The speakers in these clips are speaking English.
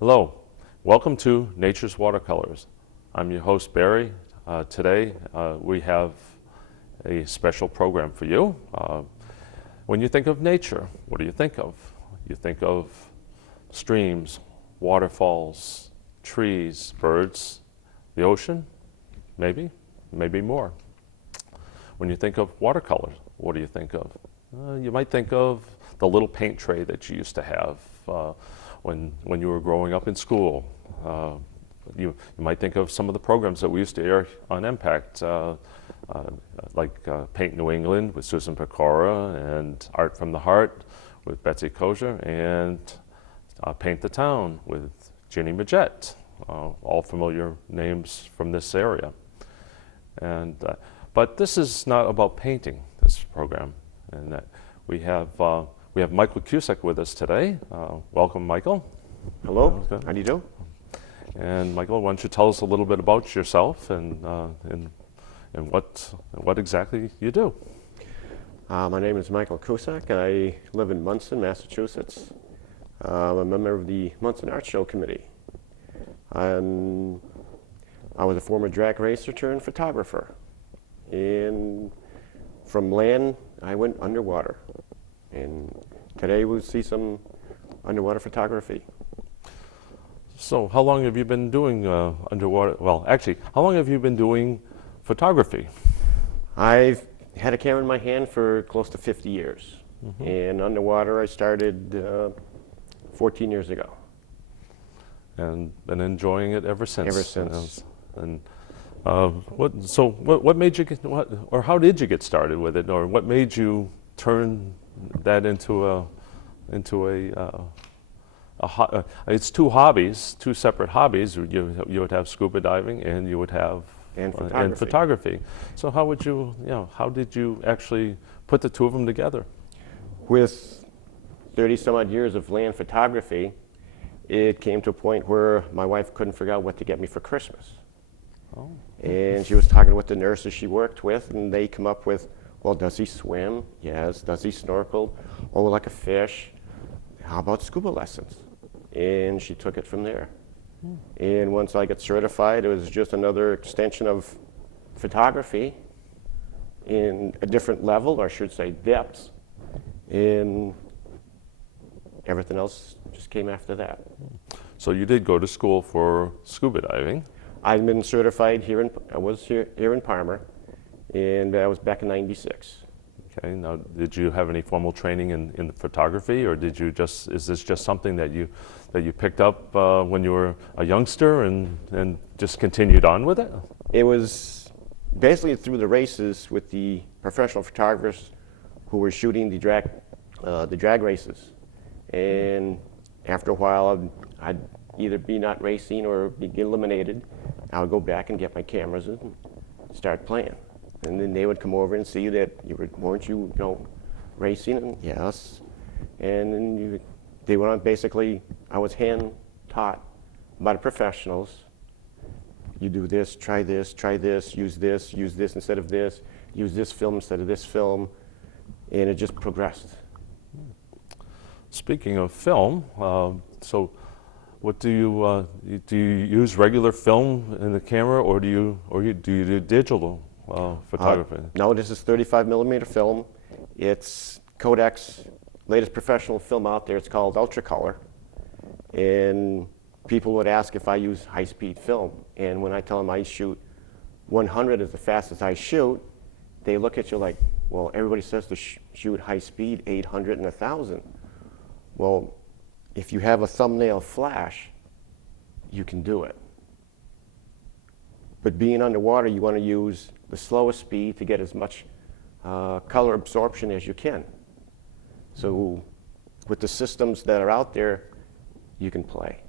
Hello, welcome to Nature's Watercolors. I'm your host Barry. Today we have a special program for you. When you think of nature, what do you think of? You think of streams, waterfalls, trees, birds, the ocean, maybe more. When you think of watercolors, what do you think of? You might think of the little paint tray that you used to have when you were growing up in school. You might think of some of the programs that we used to air on M-PACT, like Paint New England with Susan Pecora, and Art from the Heart with Betsy Kozier, and Paint the Town with Ginny Majette, all familiar names from this area. But this is not about painting, this program. And we have Michael Cusack with us today. Welcome, Michael. Hello. How do you do? And Michael, why don't you tell us a little bit about yourself and what exactly you do? My name is Michael Cusack. I live in Munson, Massachusetts. I'm a member of the Munson Art Show Committee. I was a former drag racer turned photographer. And from land, I went underwater. And today we'll see some underwater photography. So how long have you been doing underwater? Well, actually, how long have you been doing photography? I've had a camera in my hand for close to 50 years. Mm-hmm. And underwater I started 14 years ago. And been enjoying it ever since. Ever since. What made you get, or how did you get started with it, or what made you turn that into it's two hobbies, two separate hobbies. You would have scuba diving and you would have and photography. So how did you actually put the two of them together? With 30 some odd years of land photography, it came to a point where my wife couldn't figure out what to get me for Christmas. Oh. And she was talking with the nurses she worked with, and they come up with, well, does he swim? Yes. Does he snorkel? Oh, like a fish. How about scuba lessons? And she took it from there. And once I got certified, it was just another extension of photography in a different level, or I should say depths. And everything else just came after that. So you did go to school for scuba diving? I've been certified I was here in Parma, and that was back in '96. Okay, now did you have any formal training in photography, or is this just something that you picked up when you were a youngster and just continued on with it? It was basically through the races with the professional photographers who were shooting the drag races. And after a while, I'd either be not racing or be eliminated. I would go back and get my cameras and start playing. And then they would come over and see that weren't you racing? And yes. And then they went on. Basically, I was hand taught by the professionals. You do this, try this, use this instead of this, use this film instead of this film, and it just progressed. Speaking of film, so what do you use regular film in the camera, or do you do digital photography? No, this is 35 millimeter film. It's Kodak's latest professional film out there. It's called Ultracolor. And people would ask if I use high-speed film. And when I tell them I shoot 100 as the fastest I shoot, they look at you like, well, everybody says to shoot high speed, 800 and 1,000. Well, if you have a thumbnail flash, you can do it. But being underwater, you want to use the slowest speed to get as much color absorption as you can. So with the systems that are out there, you can play.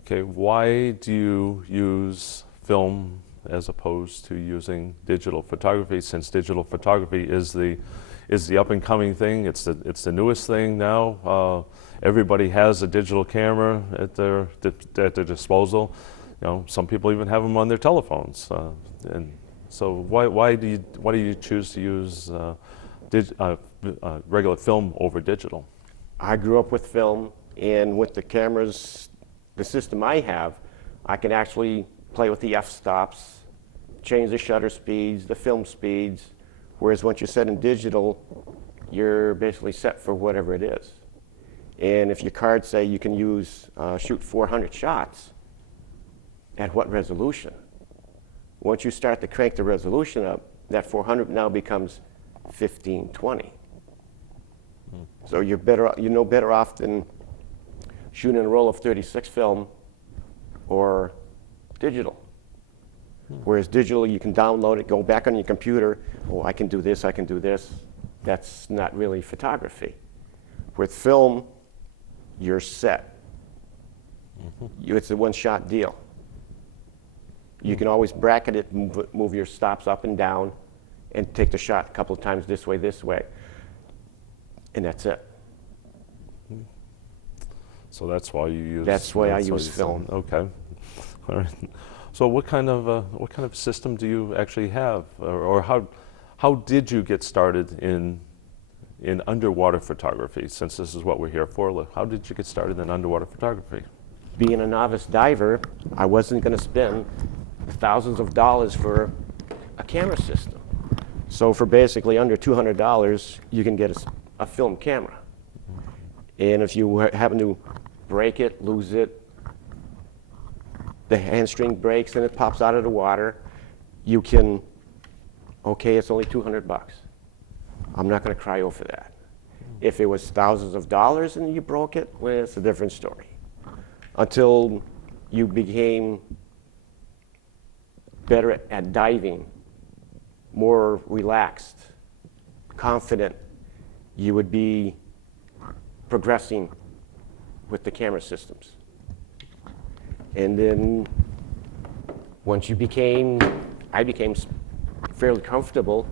Okay, why do you use film as opposed to using digital photography, since digital photography is the up and coming thing? It's the newest thing now. Everybody has a digital camera at their disposal. Some people even have them on their telephones. And so why do you choose to use regular film over digital? I grew up with film, And with the cameras, the system I have, I can actually play with the f-stops, change the shutter speeds, the film speeds, whereas once you're set in digital, you're basically set for whatever it is. And if your cards say you can shoot 400 shots, at what resolution? Once you start to crank the resolution up, that 400 now becomes 1520. So you're no better off than shooting a roll of 36 film or digital. Whereas digital, you can download it, go back on your computer, oh, I can do this, I can do this. That's not really photography. With film, you're set. It's a one-shot deal. You can always bracket it, move your stops up and down, and take the shot a couple of times this way. And that's it. So that's why you use. That's why I use film. Okay. All right. So what kind of system do you actually have, or how did you get started in underwater photography? Since this is what we're here for, how did you get started in underwater photography? Being a novice diver, I wasn't going to spend thousands of dollars for a camera system. So for basically under $200, you can get a film camera. And if you happen to break it, lose it, the handstring breaks and it pops out of the water, you can, okay, it's only $200. I'm not going to cry over that. If it was thousands of dollars and you broke it, well, it's a different story. Until you became better at diving, more relaxed, confident, you would be progressing with the camera systems. And then once I became fairly comfortable,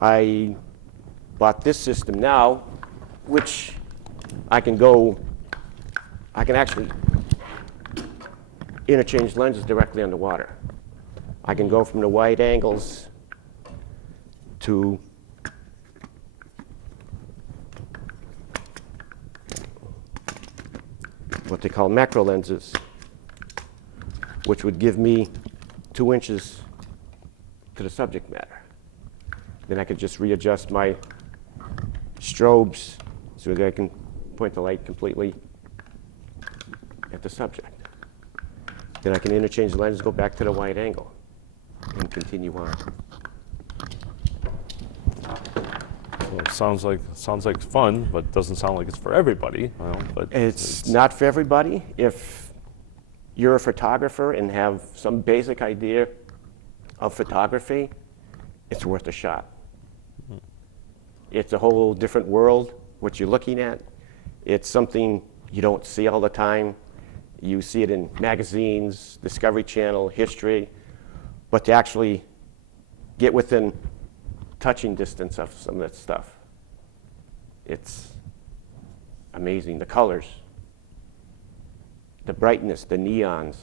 I bought this system now, which I can actually interchange lenses directly underwater. I can go from the wide angles to what they call macro lenses, which would give me 2 inches to the subject matter. Then I could just readjust my strobes so that I can point the light completely at the subject. Then I can interchange the lenses, go back to the wide angle, and continue on. Well, it sounds like fun, but doesn't sound like it's for everybody. Well, but it's not for everybody. If you're a photographer and have some basic idea of photography, it's worth a shot. It's a whole different world, what you're looking at. It's something you don't see all the time. You see it in magazines, Discovery Channel, History, but to actually get within touching distance of some of that stuff, it's amazing. The colors, the brightness, the neons,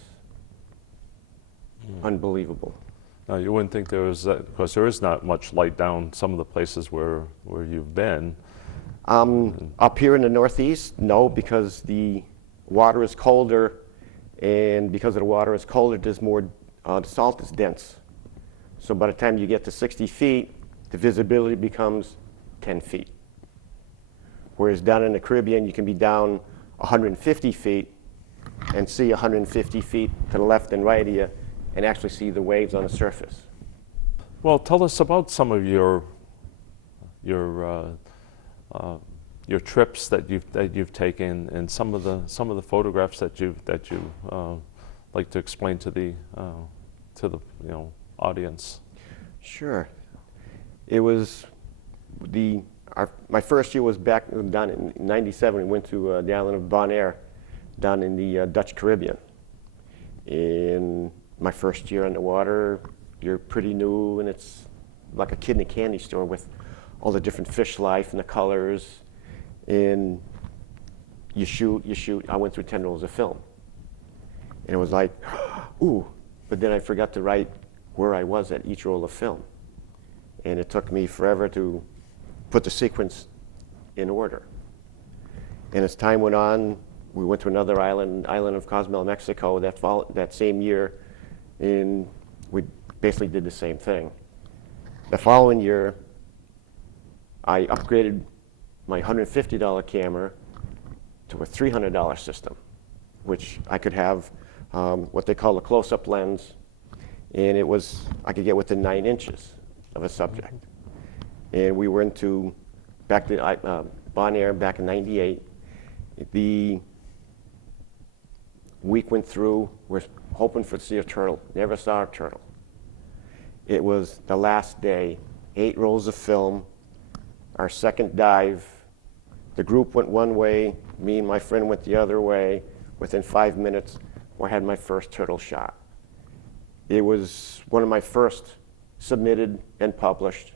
unbelievable. Now, you wouldn't think there was, because there is not much light down some of the places where you've been. Up here in the Northeast, no, because the water is colder, and because the water is colder, there's more, the salt is dense. So by the time you get to 60 feet, the visibility becomes 10 feet. Whereas down in the Caribbean, you can be down 150 feet and see 150 feet to the left and right of you and actually see the waves on the surface. Well, tell us about some of your trips that you've taken, and some of the photographs that you like to explain to the audience. Sure. It was my first year was back down in '97. We went to the island of Bonaire, down in the Dutch Caribbean. In my first year on the water, you're pretty new, and it's like a kid in a candy store with all the different fish life and the colors. And you shoot. I went through 10 rolls of film. And it was like, ooh, but then I forgot to write where I was at each roll of film. And it took me forever to put the sequence in order. And as time went on, we went to another island of Cozumel, Mexico, that same year, and we basically did the same thing. The following year, I upgraded my $150 camera to a $300 system, which I could have what they call a close-up lens, and I could get within 9 inches of a subject. And we went to back to Bonaire back in '98. The week went through, we're hoping to see a turtle. Never saw a turtle. It was the last day, 8 rolls of film, our second dive. The group went one way, me and my friend went the other way. Within 5 minutes, I had my first turtle shot. It was one of my first submitted and published.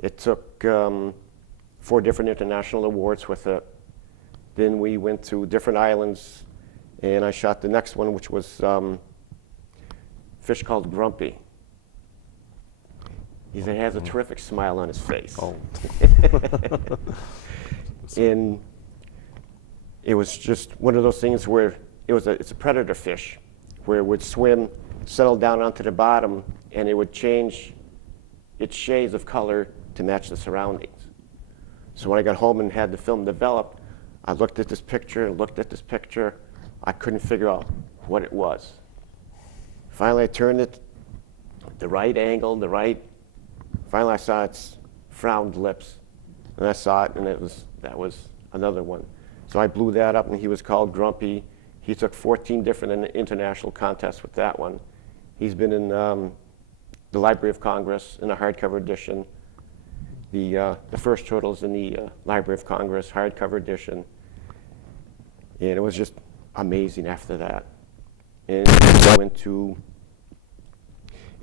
It took 4 different international awards with it. Then we went to different islands, and I shot the next one, which was fish called Grumpy. He has a terrific smile on his face. Oh. And it was just one of those things where it's a predator fish, where it would swim, settle down onto the bottom, and it would change its shades of color to match the surroundings. So when I got home and had the film developed, I looked at this picture and looked at this picture. I couldn't figure out what it was. Finally, I turned it the right angle, finally I saw its frowned lips, and I saw it, and that was another one. So I blew that up, and he was called Grumpy. He took 14 different international contests with that one. He's been in the Library of Congress in a hardcover edition. The first turtle's in the Library of Congress hardcover edition. And it was just amazing after that. And in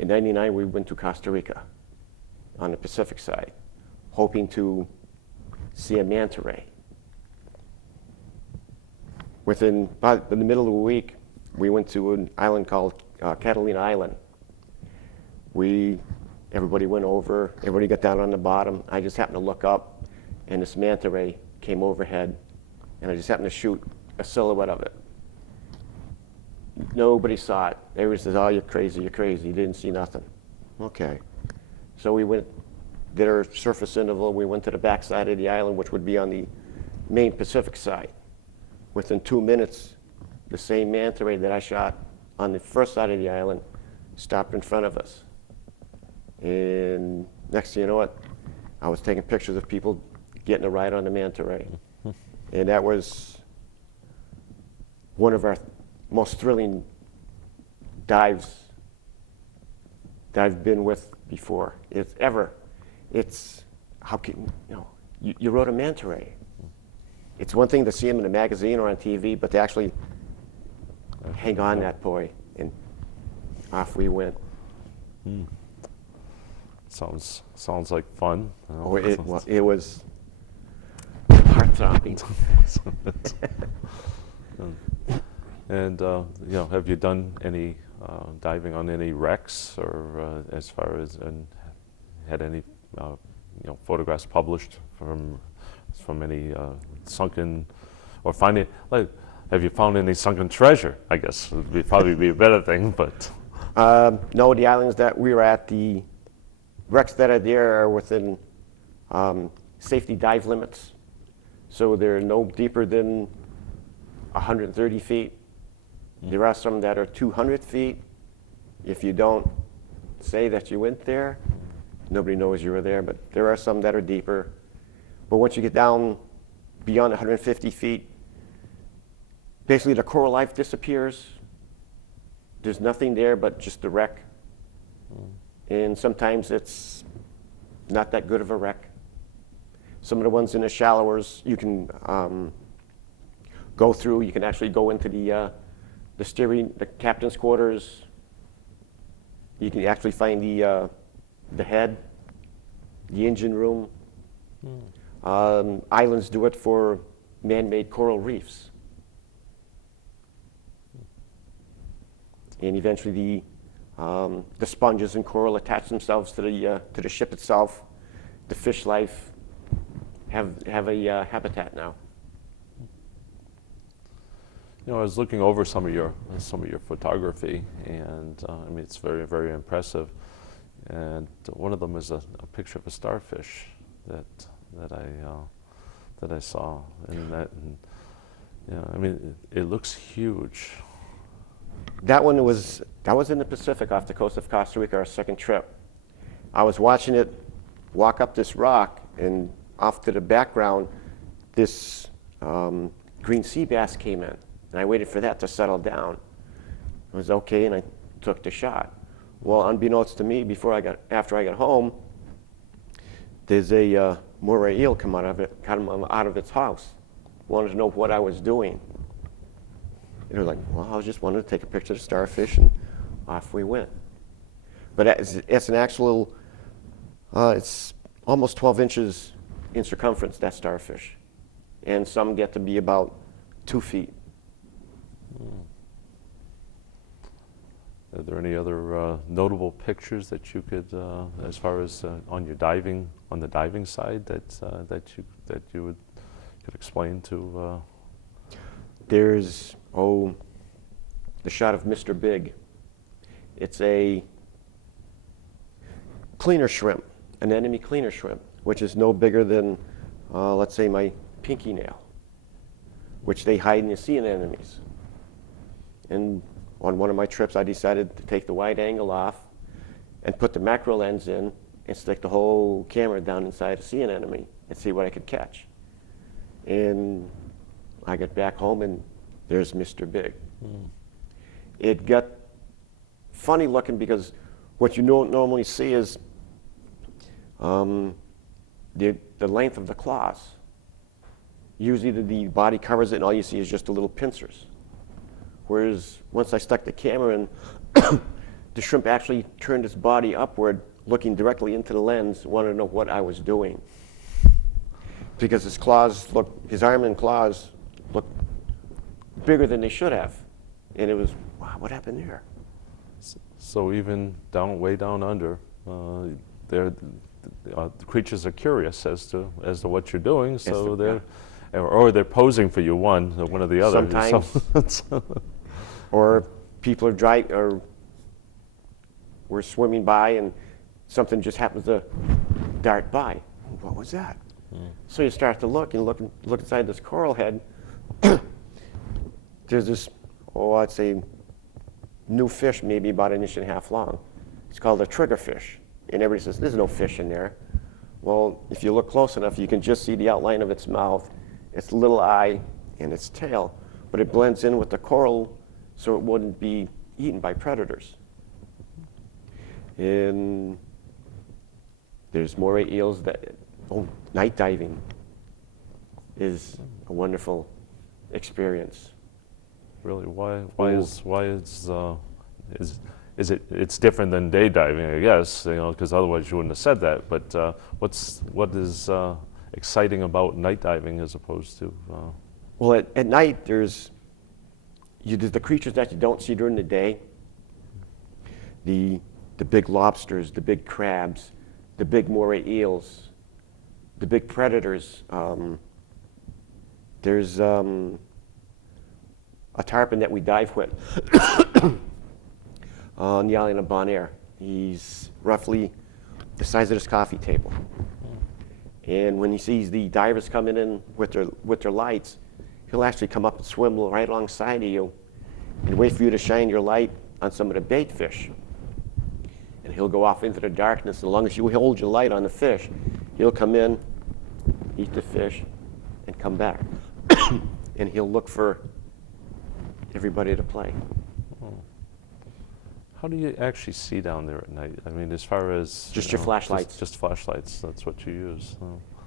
'99, we went to Costa Rica on the Pacific side, hoping to see a manta ray. Within about in the middle of a week, we went to an island called Catalina Island. Everybody went over, everybody got down on the bottom. I just happened to look up, and this manta ray came overhead, and I just happened to shoot a silhouette of it. Nobody saw it. Everybody says, "Oh, you're crazy, you're crazy." You didn't see nothing. Okay. So we did our surface interval. We went to the back side of the island, which would be on the main Pacific side. Within 2 minutes, the same manta ray that I shot on the first side of the island stopped in front of us. And next thing you know what, I was taking pictures of people getting a ride on the manta ray. And that was one of our most thrilling dives that I've been with before. How can, you rode a manta ray. It's one thing to see them in a magazine or on TV, but to actually hang on that boy, and off we went. Sounds like fun. Oh, it was heart-throbbing. And have you done any diving on any wrecks, or as far as and had any photographs published from any sunken or finding have you found any sunken treasure? I guess would probably be a better thing, but no, the islands that we were at, the wrecks that are there are within safety dive limits, so they're no deeper than 130 feet. There are some that are 200 feet. If you don't say that you went there, nobody knows you were there, but there are some that are deeper. But once you get down beyond 150 feet, basically the coral life disappears. There's nothing there but just the wreck. And sometimes it's not that good of a wreck. Some of the ones in the shallowers you can go through. You can actually go into the captain's quarters. You can actually find the head, the engine room. Islands do it for man-made coral reefs. And eventually the sponges and coral attach themselves to the ship itself. The fish life have a habitat now. You know, I was looking over some of your photography, and I mean, it's very, very impressive. And one of them is a picture of a starfish that I saw, and yeah, I mean, it looks huge. That was in the Pacific off the coast of Costa Rica, our second trip. I was watching it walk up this rock, and off to the background, this green sea bass came in. And I waited for that to settle down. It was okay, and I took the shot. Well, unbeknownst to me, after I got home, there's a Moray Eel come out of its house. Wanted to know what I was doing. And they were like, well, I was just wanting to take a picture of the starfish, and off we went. But it's an actual, it's almost 12 inches in circumference, that starfish. And some get to be about 2 feet. Are there any other notable pictures that you could, as far as on the diving side, that you could explain to? There's the shot of Mr. Big. It's a cleaner shrimp, an enemy cleaner shrimp, which is no bigger than, let's say, my pinky nail, which they hide in the sea anemones. And on one of my trips, I decided to take the wide angle off and put the macro lens in and stick the whole camera down inside a sea anemone and see what I could catch. And I got back home, and there's Mr. Big. It got funny looking because what you don't normally see is the length of the claws. Usually the body covers it, and all you see is just the little pincers. Whereas once I stuck the camera in, the shrimp actually turned its body upward, looking directly into the lens, wanted to know what I was doing. Because his arm and claws looked bigger than they should have. And it was, wow, what happened there? So even way down under, the creatures are curious as to what you're doing. So or they're posing for you, one or the other. Sometimes. Or people we're swimming by, and something just happens to dart by. What was that? So you start to look inside this coral head. There's this, I'd say, new fish, maybe about 1.5 inches long. It's called a triggerfish. And everybody says, there's no fish in there. Well, if you look close enough, you can just see the outline of its mouth, its little eye, and its tail. But it blends in with the coral so it wouldn't be eaten by predators. And there's moray eels night diving is a wonderful experience. Really, it's different than day diving, I guess, because otherwise you wouldn't have said that. But what is exciting about night diving as opposed to? Well, at night there's the creatures that you don't see during the day. The big lobsters, the big crabs, the big moray eels, the big predators. There's a tarpon that we dive with on the island of Bonaire. He's roughly the size of this coffee table. And when he sees the divers coming in with their lights, he'll actually come up and swim right alongside of you and wait for you to shine your light on some of the bait fish. And he'll go off into the darkness. As long as you hold your light on the fish, he'll come in, eat the fish, and come back. And he'll look for everybody to play. How do you actually see down there at night? I mean, as far as just your flashlights. Just flashlights. That's what you use.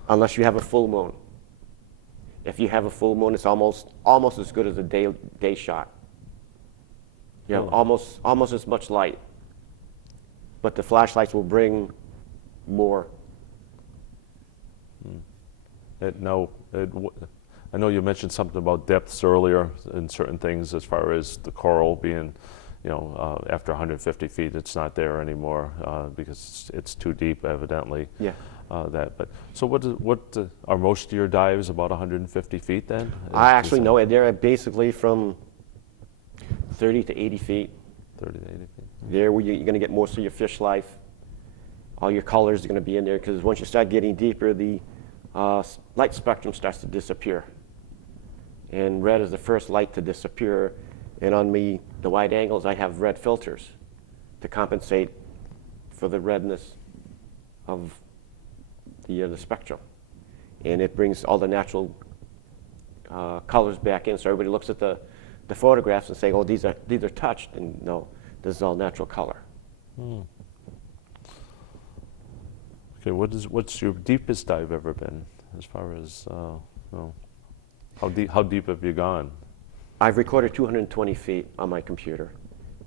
Unless you have a full moon. If you have a full moon, it's almost as good as a day shot. You have almost as much light. But the flashlights will bring more. I know you mentioned something about depths earlier in certain things, as far as the coral being, after 150 feet, it's not there anymore because it's too deep, evidently. Yeah. So what are most of your dives about 150 feet then? I actually know they're basically from 30 to 80 feet. 30 to 80 feet. There where you're going to get most of your fish life. All your colors are going to be in there because once you start getting deeper, the light spectrum starts to disappear. And red is the first light to disappear. And on the wide angles, I have red filters to compensate for the redness of the spectrum. And it brings all the natural colors back in. So everybody looks at the photographs and say, oh, these are touched. And no, this is all natural color. Hmm. Okay, what's your deepest dive ever been, as far as how deep have you gone? I've recorded 220 feet on my computer.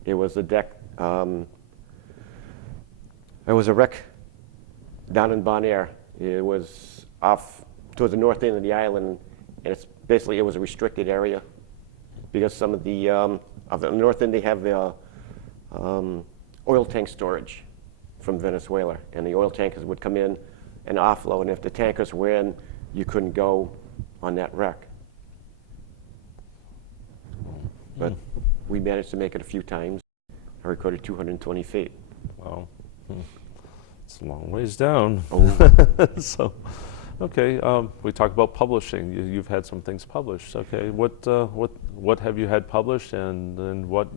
It was a deck. It was a wreck down in Bonaire. It was off towards the north end of the island, and it was a restricted area because some of the north end they have the oil tank storage from Venezuela, and the oil tankers would come in and offload, and if the tankers were in, you couldn't go on that wreck. But we managed to make it a few times. I recorded 220 feet. Wow. It's a long ways down. Oh. So, okay, we talked about publishing. You've had some things published. Okay, what have you had published, and what,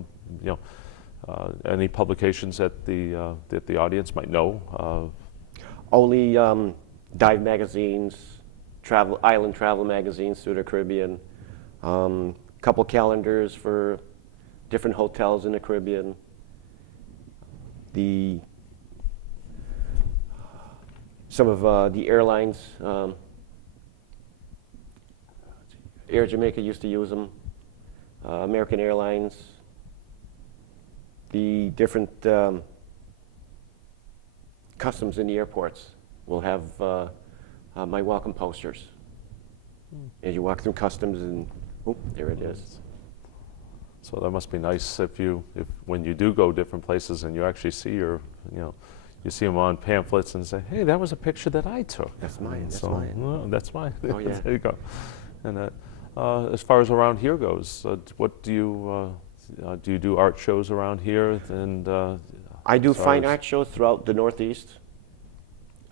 any publications that the audience might know? Only dive magazines, island travel magazines through the Caribbean, couple calendars for different hotels in the Caribbean. Some of the airlines, Air Jamaica used to use them, American Airlines, the different customs in the airports will have my welcome posters. As you walk through customs, and there it is. So that must be nice if when you do go different places and you actually see you see them on pamphlets and say, hey, that was a picture that I took. That's mine. That's so, mine. Well, that's mine. Oh yeah. There you go. And as far as around here goes, what do you do art shows around here? And I do fine art shows throughout the Northeast.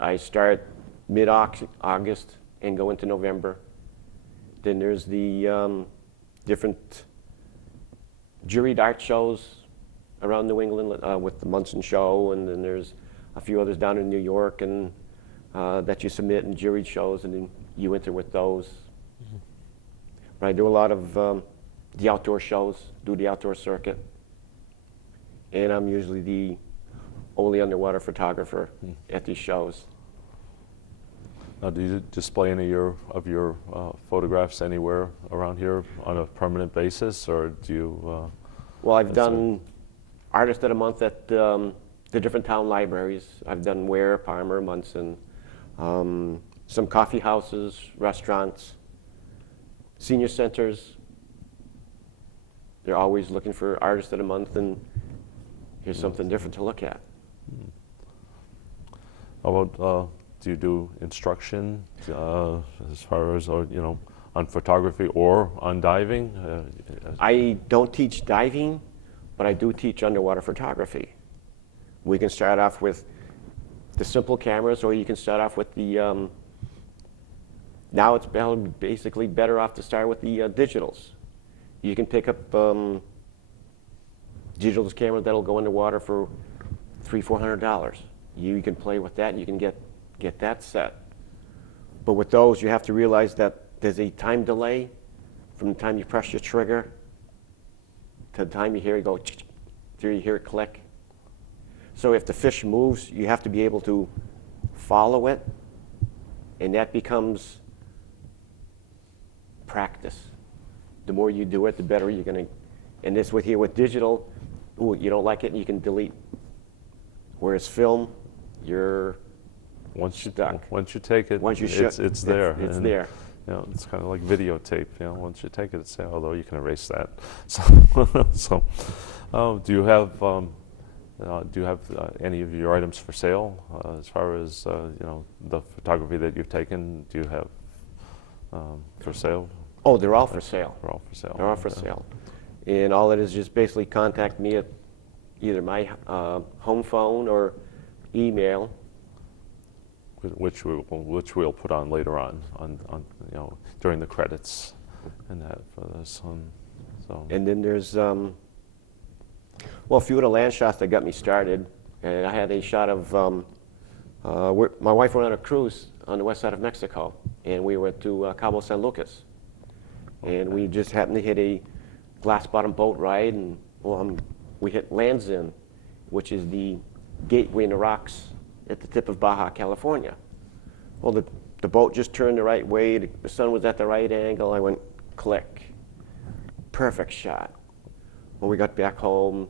I start mid-August and go into November. Then there's the different juried art shows around New England with the Munson Show, and then there's a few others down in New York and that you submit in juried shows, and then you enter with those. Mm-hmm. But I do a lot of the outdoor shows, do the outdoor circuit, and I'm usually the only underwater photographer at these shows. Now, do you display any of your photographs anywhere around here on a permanent basis, or do you? Well, I've done Artist of the Month at the different town libraries. I've done Ware, Palmer, Munson, some coffee houses, restaurants, senior centers. They're always looking for Artist of the Month, and here's something different to look at. How about, do you do instruction as far as, on photography or on diving? I don't teach diving, but I do teach underwater photography. We can start off with the simple cameras, or you can start off with the, now it's basically better off to start with the digitals. You can pick up digitals camera that'll go underwater for $300-400. You can play with that, and you can get that set. But with those, you have to realize that there's a time delay from the time you press your trigger to the time you hear it go, till you hear it click. So if the fish moves, you have to be able to follow it, and that becomes practice. The more you do it, the better you're going to. And this with digital, you don't like it, you can delete. Whereas film, you're stuck. Once you take it, it's there. It's there. It's kind of like videotape. Once you take it, it's there. Although you can erase that. So, do you have any of your items for sale? As far as the photography that you've taken, do you have for sale? Oh, they're all for sale. They're all for sale. They're all for sale. And all it is just basically contact me at either my home phone or email. Which we'll put on later on during the credits, and that for this one. So. And then there's a few of the land shots that got me started. And I had a shot of my wife went on a cruise on the west side of Mexico, and we went to Cabo San Lucas, and we just happened to hit a glass bottom boat ride, and we hit Land's End, which is the gateway in the rocks at the tip of Baja California. Well, the boat just turned the right way, the sun was at the right angle, I went click. Perfect shot. When we got back home,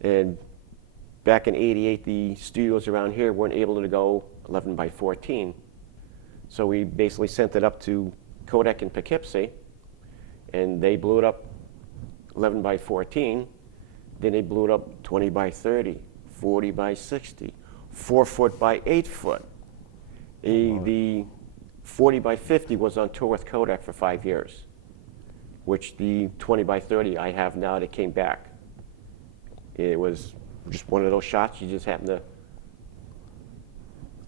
and back in '88, the studios around here weren't able to go 11 by 14. So we basically sent it up to Kodak in Poughkeepsie, and they blew it up 11 by 14. Then they blew it up 20 by 30, 40 by 60, 4 foot by 8 foot. The 40 by 50 was on tour with Kodak for 5 years, which the 20 by 30 I have now that came back. It was just one of those shots you just happen to,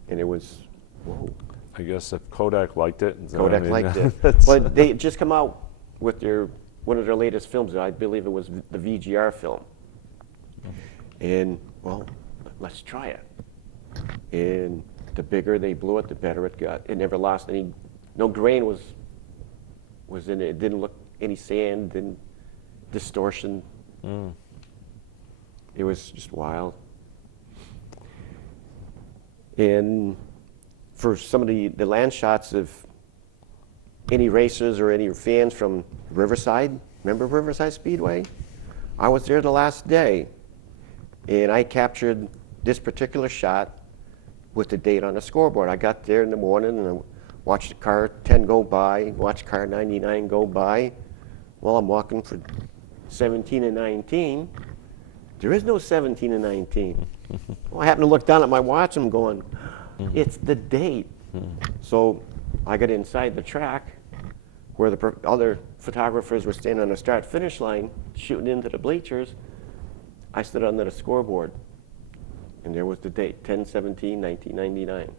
and it was, whoa. I guess if Kodak liked it. Kodak liked it. But they just come out with one of their latest films. I believe it was the VGR film. And, well, let's try it. And the bigger they blew it, the better it got. It never lost any, no grain was in it. It didn't look any sand, didn't distortion. It was just wild. And for some of the land shots of any racers or any fans from Riverside, remember Riverside Speedway? I was there the last day, and I captured this particular shot with the date on the scoreboard. I got there in the morning and I watched the car 10 go by, watched car 99 go by. Well, I'm walking for 17 and 19. There is no 17 and 19. Well, I happened to look down at my watch and I'm going, it's the date. So I got inside the track where the other photographers were standing on the start-finish line shooting into the bleachers. I stood under the scoreboard, and there was the date, 10/17/1999.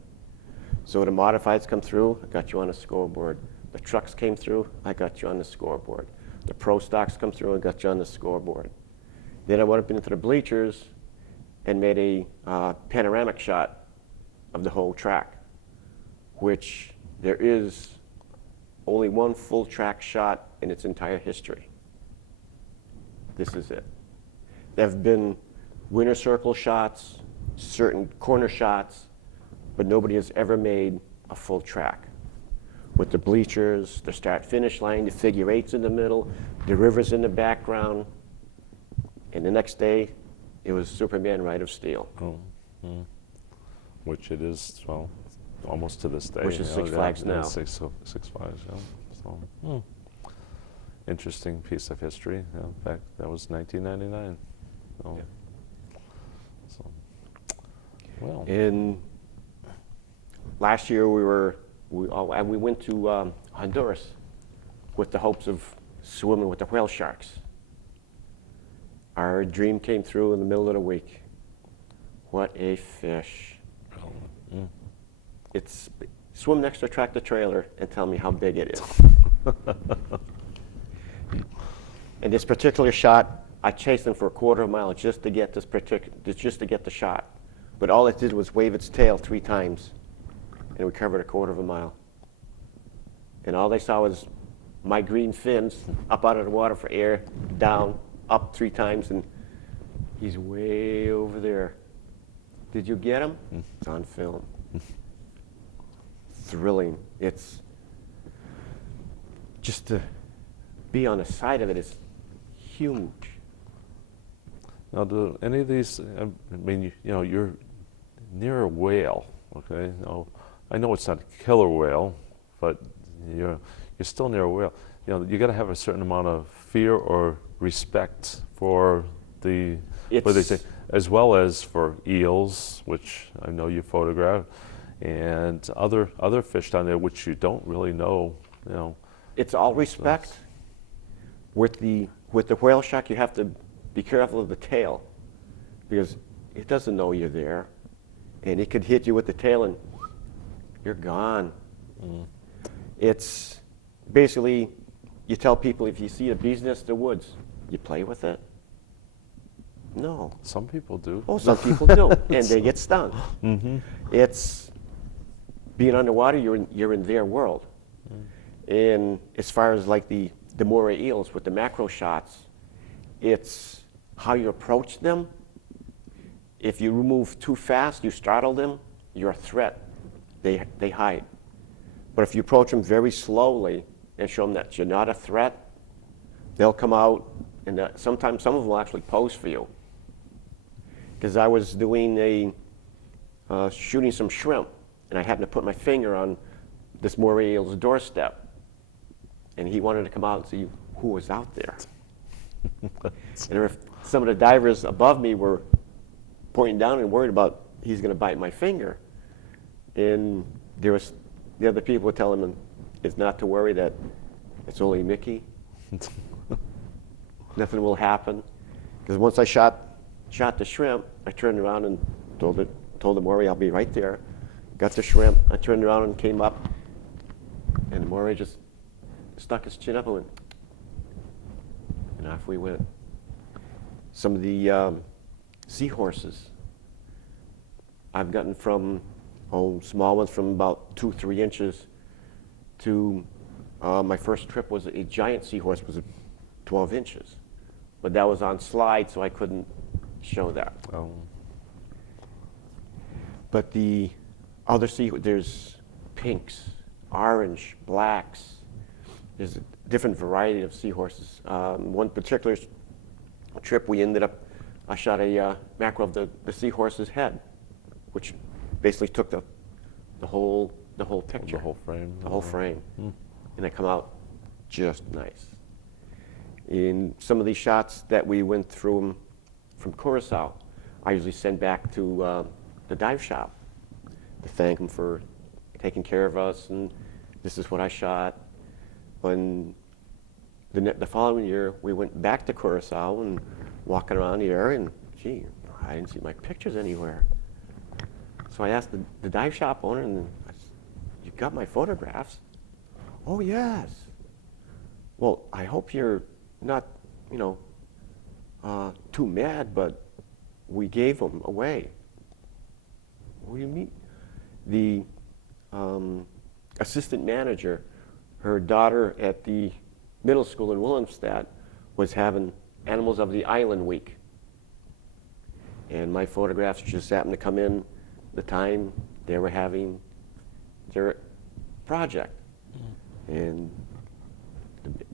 So the modifieds come through, I got you on the scoreboard. The trucks came through, I got you on the scoreboard. The pro stocks come through, I got you on the scoreboard. Then I went up into the bleachers and made a panoramic shot of the whole track, which there is only one full track shot in its entire history. This is it. There have been winner circle shots, certain corner shots, but nobody has ever made a full track. With the bleachers, the start-finish line, the figure eights in the middle, the rivers in the background, and the next day, it was Superman Ride of Steel. Which it is, well, almost to this day. Which is Six Flags now. Six Flags, yeah. So, interesting piece of history. Yeah, in fact, that was 1999. So, Yeah. So, well. And last year we went to Honduras with the hopes of swimming with the whale sharks. Our dream came through in the middle of the week. What a fish. It's swim next to a tractor trailer and tell me how big it is. And this particular shot, I chased him for a quarter of a mile just to get just to get the shot. But all it did was wave its tail 3 times, and we covered a quarter of a mile. And all they saw was my green fins up out of the water for air, down, up 3 times, and he's way over there. Did you get him? It's on film. Thrilling. It's just to be on the side of it is huge. Now, do any of these? I mean, you're near a whale. Okay, I know it's not a killer whale, but you're still near a whale. You got to have a certain amount of fear or respect for what they say, as well as for eels, which I know you photographed, and other fish down there which you don't really know. It's all respect with the with the whale shark, you have to be careful of the tail because it doesn't know you're there. And it could hit you with the tail and you're gone. It's basically, you tell people if you see a bee's nest in the woods, you play with it? No. Some people do. Oh, some people do, and they get stung. It's being underwater, you're in their world. And as far as like the moray eels with the macro shots, it's how you approach them. If you move too fast, you startle them, you're a threat. They hide. But if you approach them very slowly and show them that you're not a threat, they'll come out, and sometimes some of them will actually pose for you. Because I was doing shooting some shrimp, and I happened to put my finger on this moray eel's doorstep, and he wanted to come out and see who was out there. And if some of the divers above me were pointing down and worried about he's going to bite my finger, and there was the other people were telling him it's not to worry, that it's only Mickey. Nothing will happen. Because once I shot the shrimp, I turned around and told the moray I'll be right there. Got the shrimp, I turned around and came up, and the moray just stuck his chin up and went, and off we went. Some of the seahorses I've gotten from small ones from about 2-3 inches to my first trip was a giant seahorse was 12 inches, but that was on slide, so I couldn't show that. Oh. But the other there's pinks, orange, blacks. There's a different variety of seahorses. One particular trip, I shot a macro of the seahorse's head, which basically took the whole picture. The whole frame. The whole frame. And they come out just nice. In some of these shots that we went through from Curacao, I usually send back to the dive shop to thank them for taking care of us, and this is what I shot. When the following year, we went back to Curacao and walking around the area, and gee, I didn't see my pictures anywhere. So I asked the dive shop owner, and I said, "You got my photographs?" "Oh, yes." "Well, I hope you're not, too mad, but we gave them away." "What do you mean?" The assistant manager, her daughter at the middle school in Willemstad was having Animals of the Island week. And my photographs just happened to come in the time they were having their project. And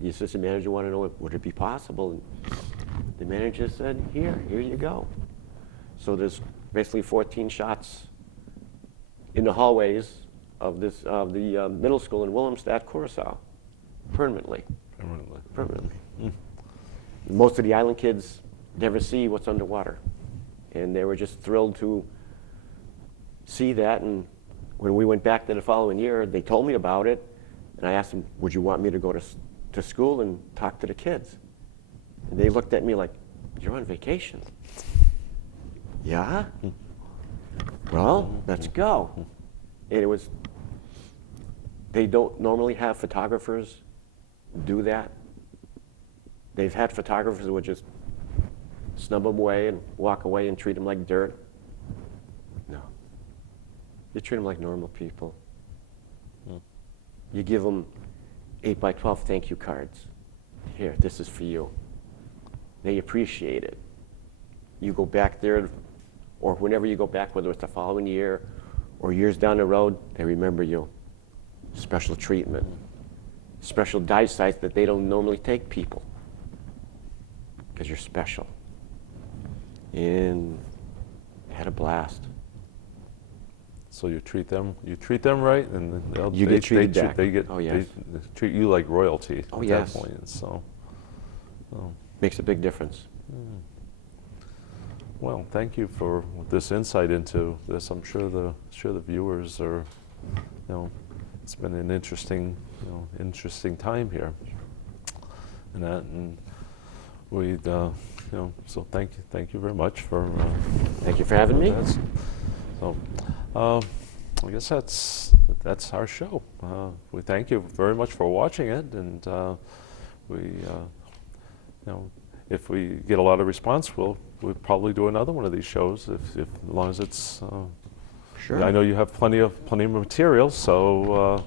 the assistant manager wanted to know, would it be possible? And the manager said, here you go. So there's basically 14 shots in the hallways of the middle school in Willemstad, Curacao, permanently. Most of the island kids never see what's underwater, and they were just thrilled to see that. And when we went back there the following year, they told me about it, and I asked them, would you want me to go to school and talk to the kids? And they looked at me like, you're on vacation. Yeah? Well, let's go. And they don't normally have photographers do that. They've had photographers who would just snub them away and walk away and treat them like dirt. No. You treat them like normal people. You give them 8x12 thank you cards. Here, this is for you. They appreciate it. You go back there, or whenever you go back, whether it's the following year or years down the road, they remember you. Special treatment. Special dive sites that they don't normally take people, because you're special. And I had a blast. So you treat them right, and then You get treated back. They treat you like royalty Oh, at yes. that point. So, Makes a big difference. well, thank you for this insight into this. I'm sure the viewers are, it's been an interesting time here. And we'd, so thank you very much for. Thank you for having me. that. So, I guess that's our show. We thank you very much for watching it, and if we get a lot of response, we'll probably do another one of these shows if as long as it's. Sure. I know you have plenty of material, so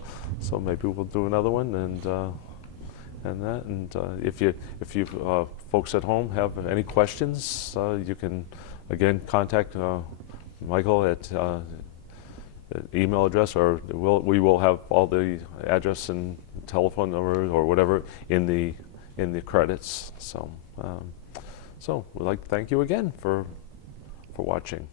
maybe we'll do another one, and if you folks at home have any questions, you can again contact Michael at email address, or we will have all the address and telephone number or whatever in the credits. So we'd like to thank you again for watching.